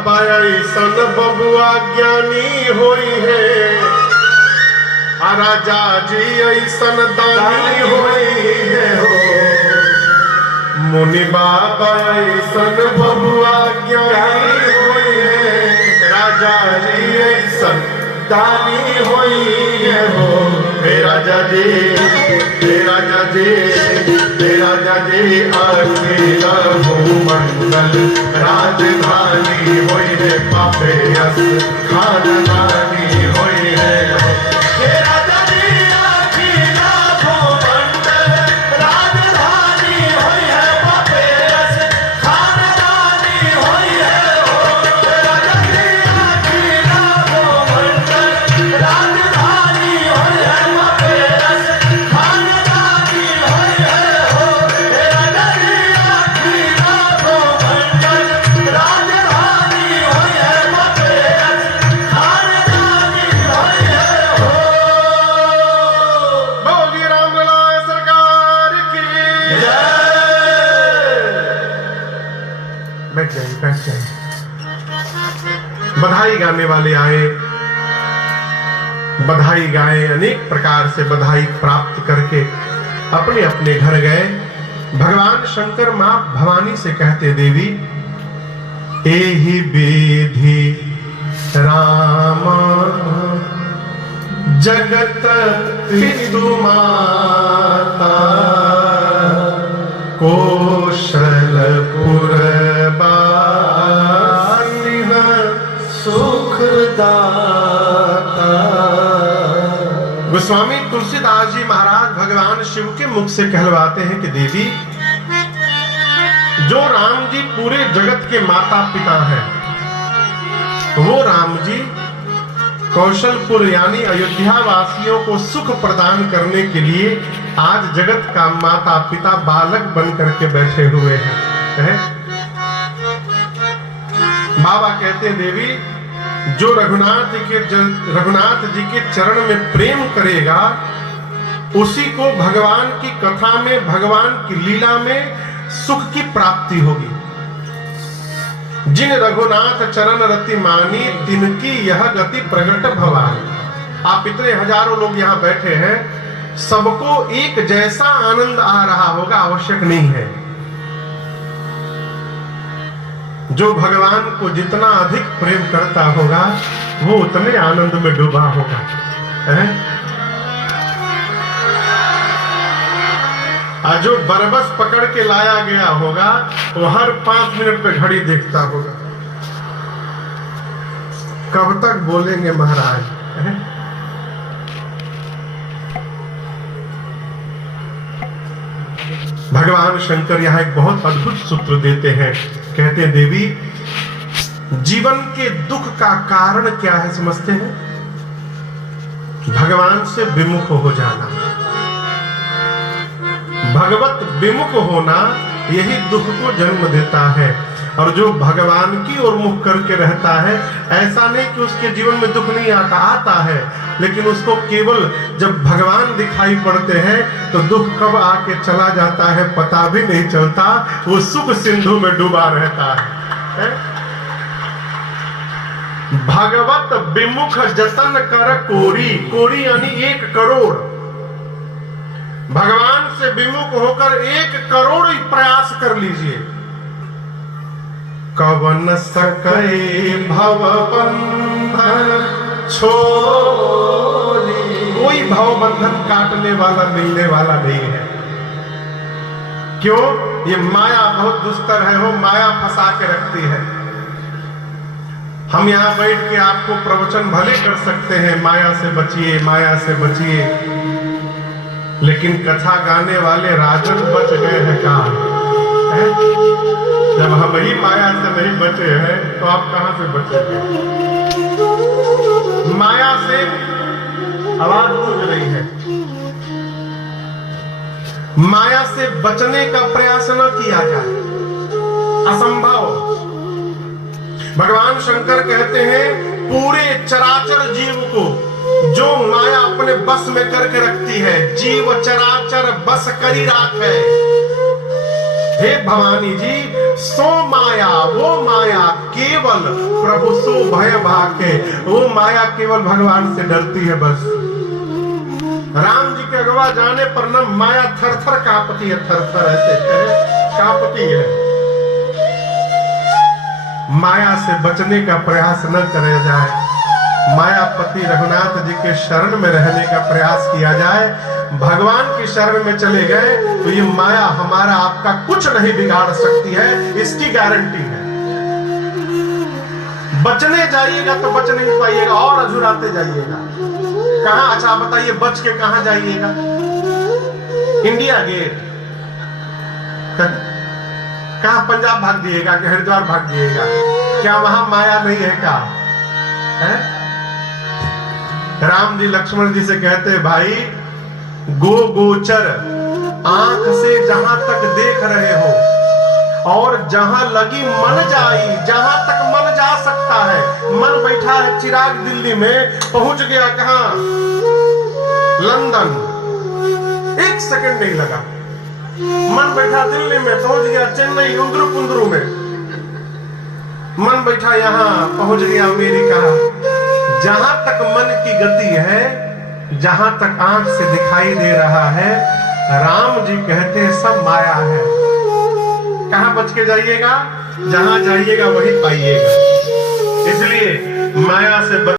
सन बबुआ ज्ञानी होई है, राजा जी ऐसन दानी होई है हो। मुनि बाबा ऐसन बबुआ ज्ञानी होई है, राजा जी ऐसन दानी होई है हो। हे राजा जी, हे राजा जी, हे राजा जी, अखिल भूमंडल राजधानी होई है, पापे यस खानदानी होई है। हे राजा जी, अखिल भूमंडल राजधानी होई है, पापे यस खानदानी होई है। हे राजा जी, अखिल भूमंडल राजधानी होई है, पापे यस खानदानी होई है। हे राजा जी, अखिल भूमंडल राजधानी होई है, पापे यस खानदानी होई है हो। बोलिए रामलला सरकार की जय। बैठ जाइए, बैठ जाइए। बधाई गाने वाले आए, बधाई गाए, अनेक प्रकार से बधाई प्राप्त करके अपने अपने घर गए। भगवान शंकर मां भवानी से कहते, देवी एहि विधि राम जगत पितु माता, कौशलपुर बासिन सुखदाता। गोस्वामी तुलसीदास जी महाराज भगवान शिव के मुख से कहलवाते हैं कि देवी, जो राम जी पूरे जगत के माता पिता हैं, वो राम जी कौशलपुर यानी अयोध्या वासियों को सुख प्रदान करने के लिए आज जगत का माता पिता बालक बन करके बैठे हुए हैं। बाबा कहते हैं, देवी, जो रघुनाथ जी के चरण में प्रेम करेगा, उसी को भगवान की कथा में, भगवान की लीला में सुख की प्राप्ति होगी। जिन रघुनाथ चरण रति मानी, तिनकी यह गति प्रगट भवानी। आप इतने हजारों लोग यहाँ बैठे हैं, सबको एक जैसा आनंद आ रहा होगा आवश्यक नहीं है। जो भगवान को जितना अधिक प्रेम करता होगा, वो उतने आनंद में डूबा होगा। और जो बरबस पकड़ के लाया गया होगा, वो हर 5 मिनट पे घड़ी देखता होगा, कब तक बोलेंगे महाराज। भगवान शंकर यहाँ एक बहुत अद्भुत सूत्र देते हैं। कहते हैं, देवी, जीवन के दुख का कारण क्या है समझते हैं? भगवान से विमुख हो जाना, भगवत विमुख होना, यही दुख को जन्म देता है। और जो भगवान की ओर मुख करके रहता है, ऐसा नहीं कि उसके जीवन में दुख नहीं आता, आता है, लेकिन उसको केवल जब भगवान दिखाई पड़ते हैं तो दुख कब आके चला जाता है पता भी नहीं चलता, वो सुख सिंधु में डूबा रहता है। भगवत विमुख जतन कर कोरी, कोरी यानी 1 करोड़। भगवान से विमुख होकर 1 करोड़ प्रयास कर लीजिए, कवन सके भव बंधन छोड़ी। कोई भव बंधन काटने वाला, मिलने वाला नहीं है। क्यों? ये माया बहुत दुस्तर है, वो माया फंसा के रखती है। हम यहाँ बैठ के आपको प्रवचन भले कर सकते हैं, माया से बचिए, माया से बचिए, लेकिन कथा गाने वाले राजन बच गए हैं कहाँ? जब हम ही माया से नहीं बचे हैं तो आप कहां से बचेंगे? माया से आवाज गूंज रही है। माया से बचने का प्रयास न किया जाए, असंभव। भगवान शंकर कहते हैं, पूरे चराचर जीव को जो माया अपने बस में करके रखती है, जीव चराचर बस करी राख है। हे भवानी जी, सो माया, वो माया केवल प्रभु सो भय भाके, वो माया केवल भगवान से डरती है बस। राम जी के अगवा जाने पर न माया थर थर कांपती है, थर थर ऐसे कांपती है। माया से बचने का प्रयास न करे जाए, मायापति रघुनाथ जी के शरण में रहने का प्रयास किया जाए। भगवान की शरण में चले गए तो ये माया हमारा आपका कुछ नहीं बिगाड़ सकती है, इसकी गारंटी है। बचने जाइएगा तो बच नहीं पाइएगा और अझुराते जाइएगा। कहां, अच्छा बताइए, बच के कहां जाइएगा? इंडिया गेट कहां, पंजाब भाग जाइएगा कि हरिद्वार भाग जाइएगा? क्या वहां माया नहीं है क्या? है? राम जी लक्ष्मण जी से कहते, भाई गो गोचर, आंख से जहां तक देख रहे हो और जहां लगी मन जाई, जहां तक मन जा सकता है। मन बैठा है चिराग दिल्ली में, पहुंच गया कहां? लंदन, 1 सेकंड नहीं लगा। मन बैठा दिल्ली में, पहुंच गया चेन्नई उंदरू पुंदरू में। मन बैठा यहां, पहुंच गया अमेरिका। जहां तक मन की गति है, जहां तक आंख से दिखाई दे रहा है, राम जी कहते हैं सब माया है। कहां बच के जाइएगा? जहां जाइएगा वही पाइएगा। इसलिए माया से